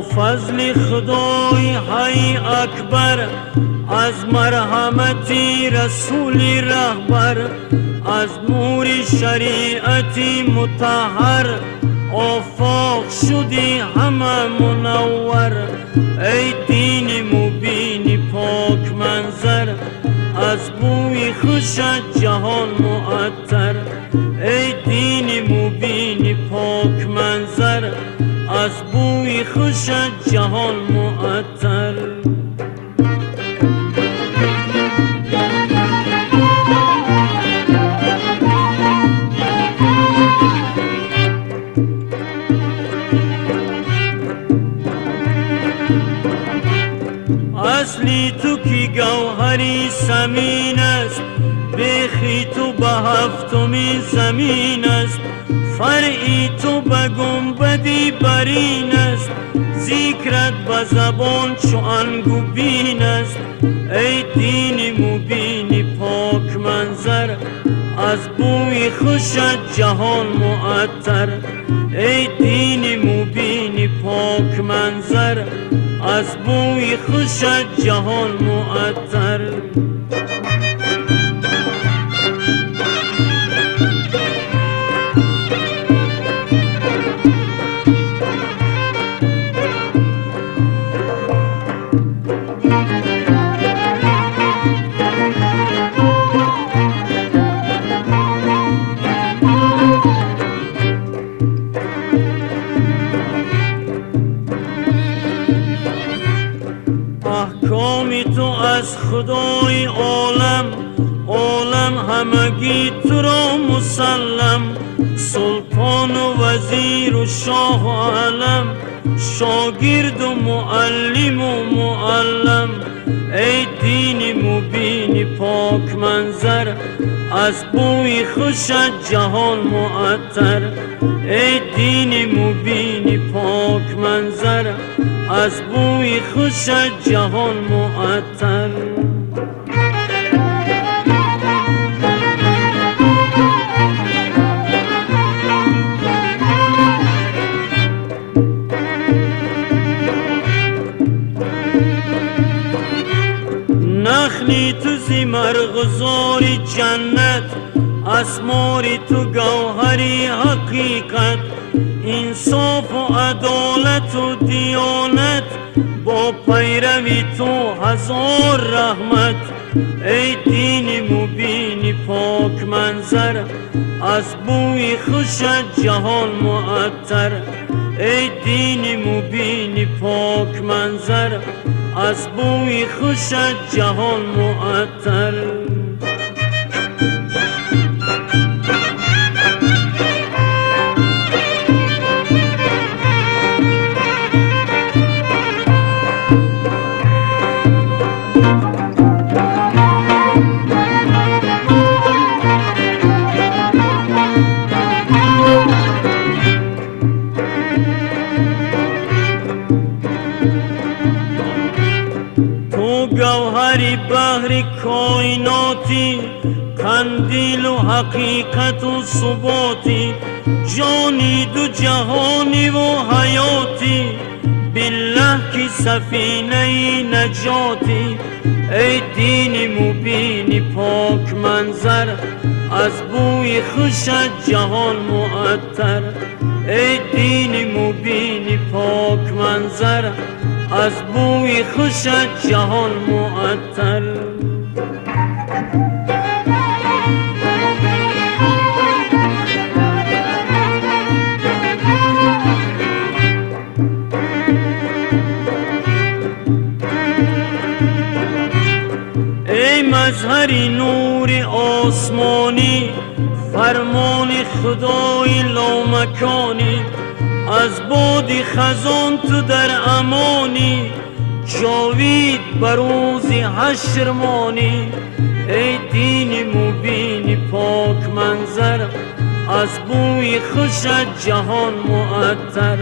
فضل خدای های اکبر، از مرحمتی رسول رهبر، از نور شریعتی مطهر، آفاق شدی همه منور. ای دین مبین پاک منظر، از بوی خوشت جهان معطر. ای دین مبین پاک منظر، از بوی خوشت جهان معطر. اصلی تو کی گوهری ثمین است، بیخی تو به هفتمی زمین است. فرعی تو به گنبدی برین است، ذکرت به زبان چو انگو بین است. ای دین مبین پاک منظر، از بوی خوشت جهان معطر. ای دین مبین پاک منظر، از بوی خوشت جهان معطر. احکامی تو از خدای عالم، عالم همگی تو را مسلم. سلطان و وزیر و شاه و علم، شاگرد و معلم و معلم. ای دین مبین پاک منظر، از بوی خوشت جهان معطر. ای دین مبین پاک منظر، از بوی خوشت جهان معطر. نخلی تو زی مرغزاری جنت، اسماری تو گوهری حقیقت. انصاف و عدالت و دیانت، با پیروی تو هزار رحمت. ای دین مبین پاک منظر، از بوی خوشت جهان معطر. ای دین مبین پاک منظر، از بوی خوشت جهان معطر. گوهری بحر کائناتی، قندیل و حقیقت و ثباتی. جانی دو جهانی و حیاتی، بالله کی سفینه نجاتی. ای دین مبین پاک منظر، از بوی خوشت جهان معطر. ای دین مبین پاک منظر، از بوی خوشت جهان معطر. ای مظهری نور آسمانی، فرمان خدای لامکانی. از باد خزان تو در امانی، جاوید بروز حشر مانی. ای دین مبین پاک منظر، از بوی خوشت جهان معطر.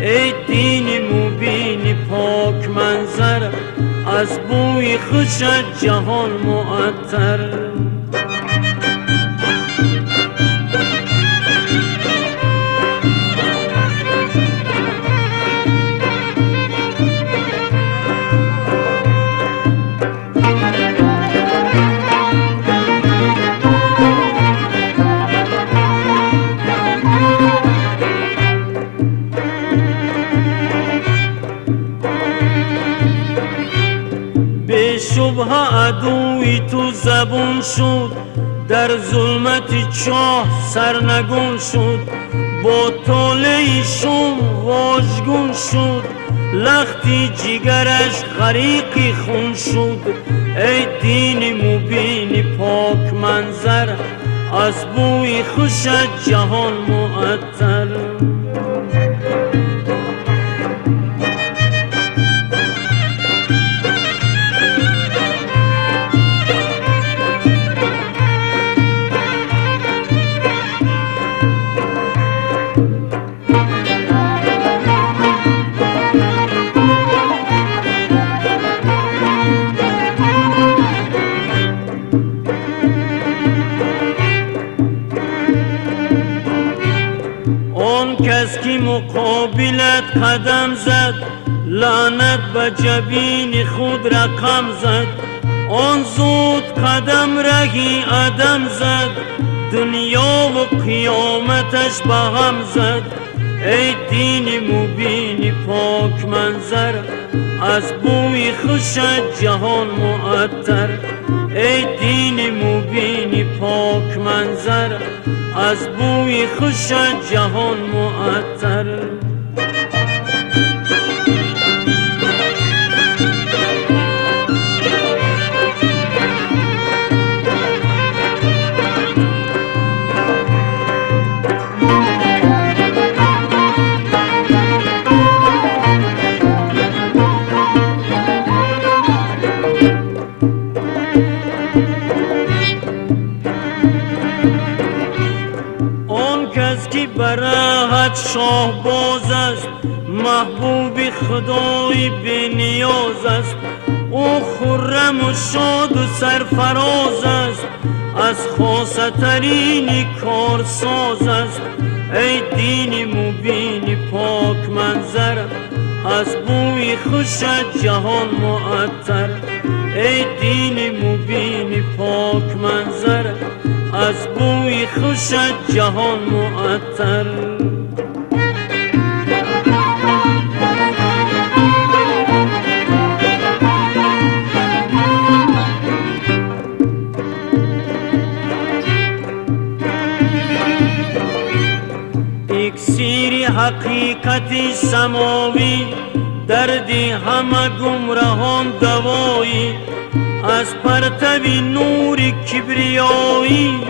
ای دین مبین پاک منظر، از بوی خوشت جهان معطر. صبح عدوی تو زبون شد، در ظلمت چاه سرنگون شد، با طالع شم واژگون شد، لختی جگرش غریقی خون شد. ای دین مبین پاک منظر، از بوی خوشت جهان معطر. کس کی مقابلت قدم زد، لعنت به جبین خود رقم زد. آن زود قدم رهی عدم زد، دنیا و قیامتش به هم زد. ای دین مبین پاک منظر، از بوی خوشت جهان معطر. ای دین مبین پاک منظر، از بوی خوشت جهان معطر. برایت شاه باز است، محبوب خدای بی نیاز است. او خرم و شاد و سرفراز است، از خاصه ترین کارساز است. ای دین مبین پاک منظر، از بوی خوشت جهان معطر. ای دین مبین پاک منظر، از بوی خوشت جهان معطر. اکسیر حقیقت سماوی، دردی همه گمراهان دوایی. از پرتو نور کبریایی،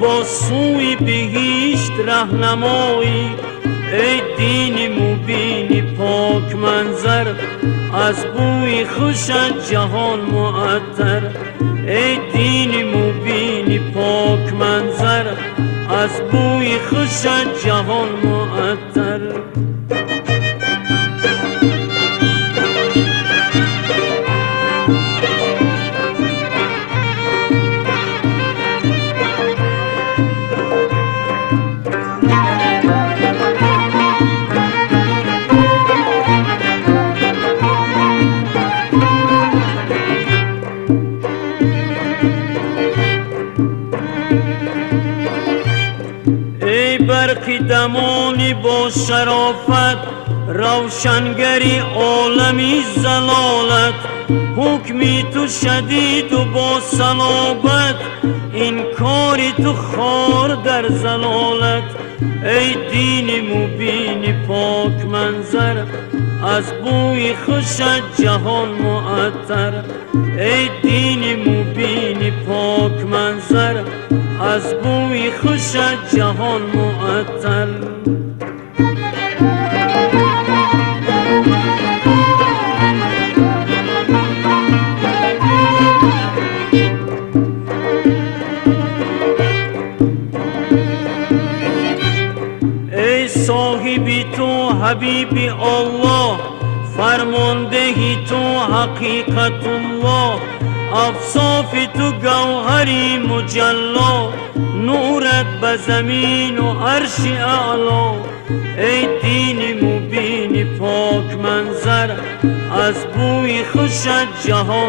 با سوی بهشت رهنمایی. ای دین مبین پاک منظر، از بوی خوشت جهان معطر. ای دین مبین پاک منظر، از بوی خوشت جهان معطر. برخی دمانی با شرافت، روشنگری عالمی زلالت. حکمی تو شدید و با صلابت، این کاری تو خار در زلالت. ای دین مبین پاک منظر، از بوی خوشت جهان معطر. ای دین مبین پاک منظر، از بوی خوشت جهان معطر. ای صاحبی تو حبیب الله، فرماندهی تو حقیقت الله. اوصاف تو گوهری مجلا، نورت به زمین و عرش اعلا. ای دین مبین پاک منظر، از بوی خوشت جهان